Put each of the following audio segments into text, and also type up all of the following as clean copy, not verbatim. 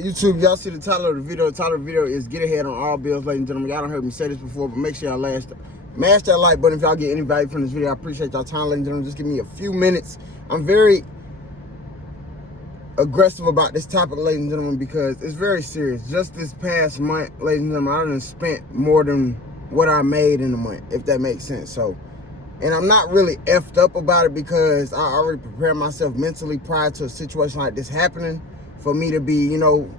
YouTube, y'all see the title of the video. The title of the video is Get Ahead on All Bills, ladies and gentlemen. Y'all done heard me say this before, but make sure y'all smash that like button if y'all get any value from this video. I appreciate y'all time, ladies and gentlemen. Just give me a few minutes. I'm very aggressive about this topic, ladies and gentlemen, because it's very serious. Just this past month, ladies and gentlemen, I done spent more than what I made in a month, if that makes sense. So, and I'm not really effed up about it because I already prepared myself mentally prior to a situation like this happening for me to be, you know,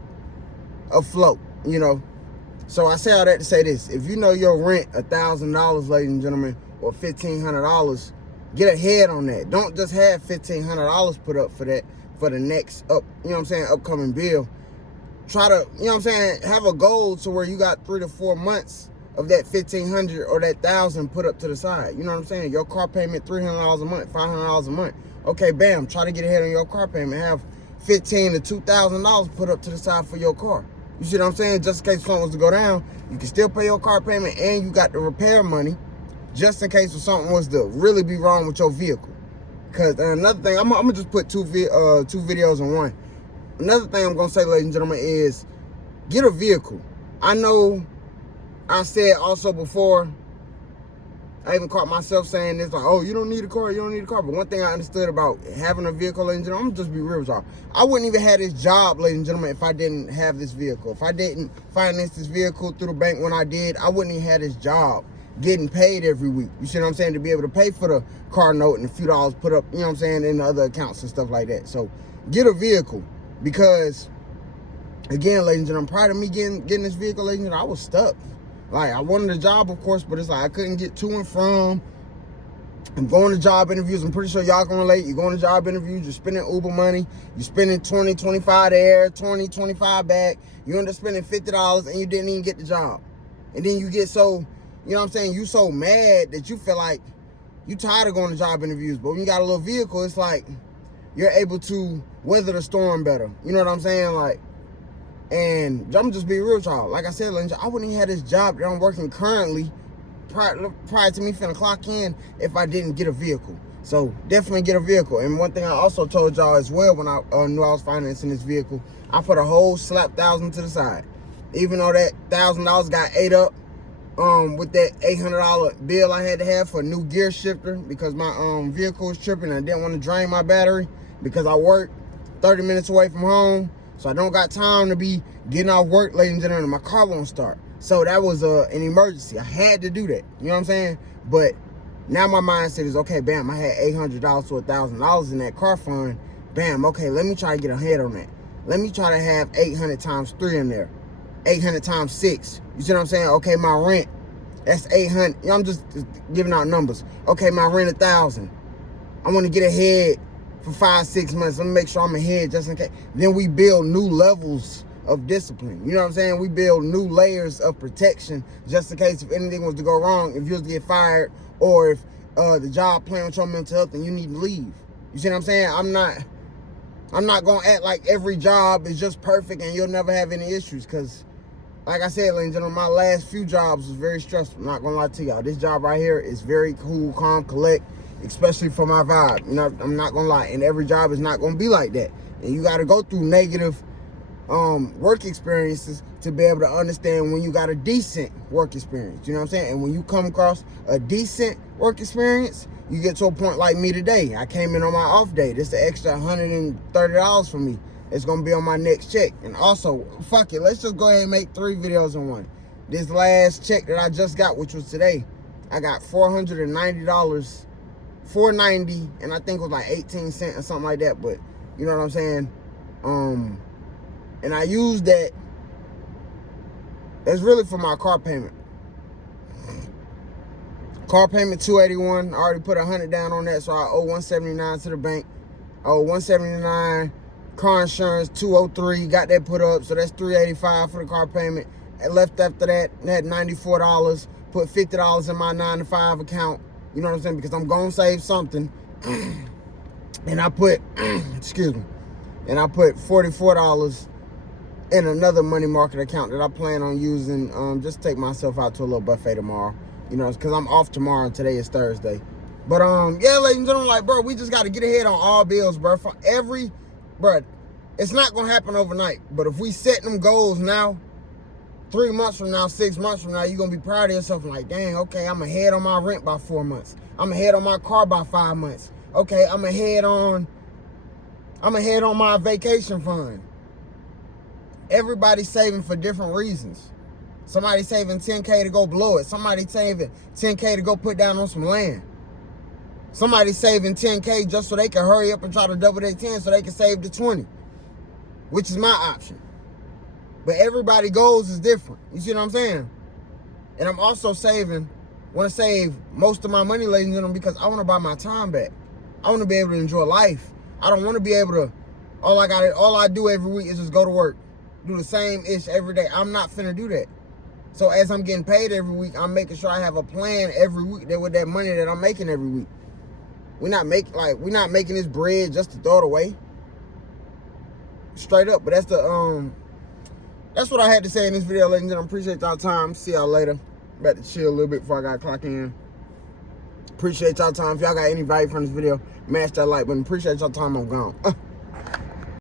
afloat, you know. So I say all that to say this: if you know your rent $1,000, ladies and gentlemen, or $1,500, get ahead on that. Don't just have $1,500 put up for that for the next upcoming bill. Try to, you know what I'm saying, have a goal to where you got 3 to 4 months of that $1,500 or that $1,000 put up to the side. You know what I'm saying? Your car payment $300 a month, $500 a month. Okay, bam, try to get ahead on your car payment. Have $1,500 to $2,000 put up to the side for your car. You see what I'm saying? Just in case something was to go down, you can still pay your car payment and you got the repair money just in case if something was to really be wrong with your vehicle. Because another thing, I'm gonna just put two videos in one. Another thing I'm gonna say, ladies and gentlemen, is get a vehicle. I know I said also before, I even caught myself saying this, like, oh, you don't need a car, you don't need a car. But one thing I understood about having a vehicle, ladies and gentlemen, I'm gonna just be real with y'all. I wouldn't even have this job, ladies and gentlemen, if I didn't have this vehicle. If I didn't finance this vehicle through the bank when I did, I wouldn't even have this job getting paid every week. You see what I'm saying? To be able to pay for the car note and a few dollars put up, you know what I'm saying, in the other accounts and stuff like that. So get a vehicle because, again, ladies and gentlemen, prior to me getting this vehicle, ladies and gentlemen, I was stuck. Like, I wanted a job, of course, but it's like I couldn't get to and from. I'm going to job interviews. I'm pretty sure y'all can relate. You're going to job interviews. You're spending Uber money. You're spending $20, $25 there, $20, $25 back. You end up spending $50 and you didn't even get the job. And then you get so, you know what I'm saying, you so mad that you feel like you tired of going to job interviews. But when you got a little vehicle, it's like you're able to weather the storm better. You know what I'm saying? Like, and I'm just being real with y'all. Like I said, I wouldn't even have this job that I'm working currently prior to me finna clock in if I didn't get a vehicle. So definitely get a vehicle. And one thing I also told y'all as well when I knew I was financing this vehicle, I put a whole slap $1,000 to the side. Even though that $1,000 got ate up with that $800 bill I had to have for a new gear shifter because my vehicle was tripping and I didn't want to drain my battery because I work 30 minutes away from home. So I don't got time to be getting off work, ladies and gentlemen, and my car won't start. So that was an emergency. I had to do that. You know what I'm saying? But now my mindset is, okay, bam, I had $800 to $1,000 in that car fund. Bam, okay, let me try to get ahead on that. Let me try to have 800 times 3 in there. 800 times 6. You see what I'm saying? Okay, my rent, that's 800. I'm just giving out numbers. Okay, my rent 1,000. I want to get ahead for 5, 6 months. Let me make sure I'm ahead just in case. Then we build new levels of discipline. You know what I'm saying? We build new layers of protection just in case if anything was to go wrong, if you was to get fired or if the job playing with your mental health and you need to leave. You see what I'm saying? I'm not going to act like every job is just perfect and you'll never have any issues because, like I said, ladies and gentlemen, my last few jobs was very stressful. I'm not going to lie to y'all. This job right here is very cool, calm, collect, especially for my vibe. You know, I'm not gonna lie, and every job is not gonna be like that. And you gotta go through negative work experiences to be able to understand when you got a decent work experience. You know what I'm saying? And when you come across a decent work experience, you get to a point like me today. I came in on my off day. This is an extra $130 for me. It's gonna be on my next check. And also, fuck it, let's just go ahead and make 3 videos in one. This last check that I just got, which was today, I got $490. $4.90 and I think it was like 18 cents or something like that, but you know what I'm saying. And I used that. It's really for my car payment. Car payment $281. I already put $100 down on that, so I owe $179 to the bank. I owe $179. Car insurance $203. Got that put up, so that's $385 for the car payment. And left after that, I had $94. Put $50 in my 9 to 5 account. You know what I'm saying? Because I'm going to save something. And I put, excuse me, and I put $44 in another money market account that I plan on using just to take myself out to a little buffet tomorrow. You know, because I'm off tomorrow and today is Thursday. But, yeah, ladies and gentlemen, like, bro, we just got to get ahead on all bills, bro. For every It's not gonna happen overnight. But if we set them goals now, 3 months from now, 6 months from now, you're gonna be proud of yourself and like, dang, okay, I'm ahead on my rent by 4 months. I'm ahead on my car by 5 months. Okay, I'm ahead on my vacation fund. Everybody's saving for different reasons. Somebody saving 10K to go blow it. Somebody saving 10K to go put down on some land. Somebody saving 10K just so they can hurry up and try to double their 10 so they can save the 20, which is my option. But everybody goals is different. You see what I'm saying? And I'm also want to save most of my money, ladies and gentlemen, because I want to buy my time back. I want to be able to enjoy life. I don't want to be able to, all I do every week is just go to work, do the same ish every day. I'm not finna do that. So as I'm getting paid every week, I'm making sure I have a plan every week that with that money that I'm making every week. We're not making this bread just to throw it away. Straight up. But that's what I had to say in this video, ladies and gentlemen. Appreciate y'all time. See y'all later. About to chill a little bit before I gotta clock in. Appreciate y'all time. If y'all got any value from this video, mash that like button. Appreciate y'all time. I'm gone.